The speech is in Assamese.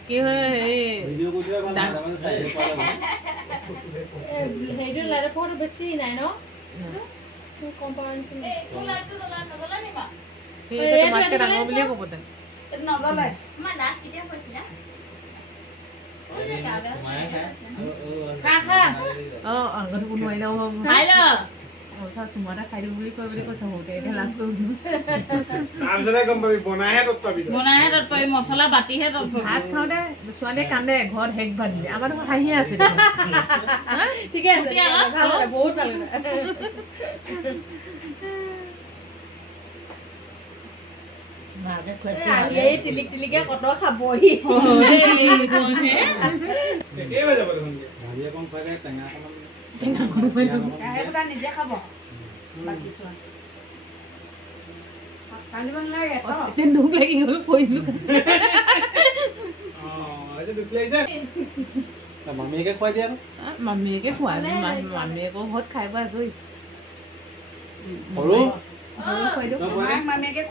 কি হয় এই ভিডিও কৰিলে ভাল মাজে মাজে চাই পোৱা যাব হেইটো লাইট ফটো বেছি নাই ন কম্পাৰেন্সন এই লাইটটো নজলা নিবা সেইটো তোমাতকে ডাঙৰ বুলিয়ে ক'ব তেন এটো নজলে মই লাষ্ট কেতিয়া কৈছিলা আগতে কোনোৱাই নাও খাই ল চুমাটা খাই দিম বুলি কয় বুলি কৈছে হওঁতে এতিয়া লাজ কৰিম তাৰপিছতে গম পাবি বনাইহে তত পাবি মছলা বাতিহে তত ভাত খাওঁতে ছোৱালীয়ে কান্দে ঘৰত হেক ভাত দিলে আমাৰ দেখোন হাঁহিয়ে আছে ঠিকে আছে ভাল বহুত ভাল এই টিলিক টিলিকে কত খাবহি একেই হৈ যাব দেখোন ভাজি অকণ খুৱালে টেঙা অকণমান কাহেবুটা নিজে খাব বাকি চোৱা কান্দিব নালাগে এতিয়া দুখ লাগি গ'ল কৈছিলো এইটো দুখ লাগিছে মামীকে খুৱাই দিয়া মামীয়েকে খুৱাই মামীয়েকৰ ঘৰত খাই বৈ আজৰি সৰু খুৱাই দিওঁ মামীয়েকে